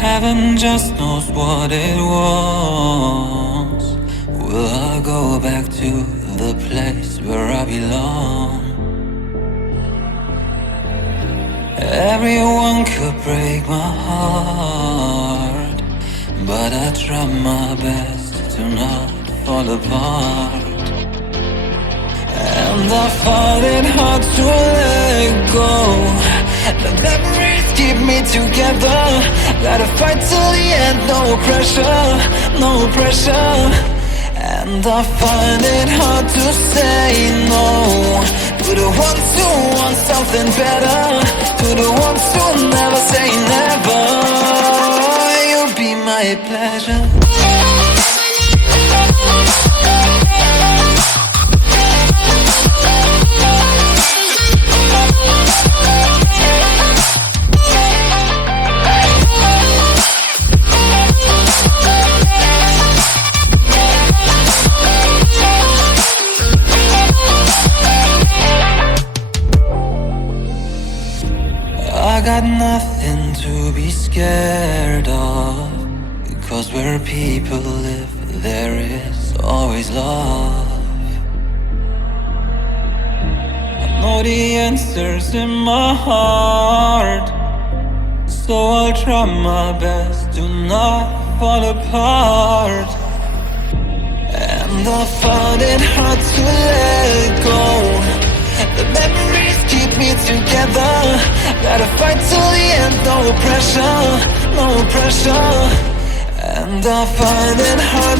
Heaven just knows what it was. Will I go back to the place where I belong? Everyone could break my heart, but I try my best to not fall apart. And I find it hard to let go. The memories keep me together. Gotta fight till the end, no pressure, no pressure. And I find it hard to say no to the ones who want something better, to the ones who never say never. You'll be my pleasure. I got nothing to be scared of, because where people live, there is always love. I know the answers in my heart, so I'll try my best to not fall apart. And I find it hard to let go. The memories keep me together. Gotta fight till the end, no pressure, no pressure. And I find it hard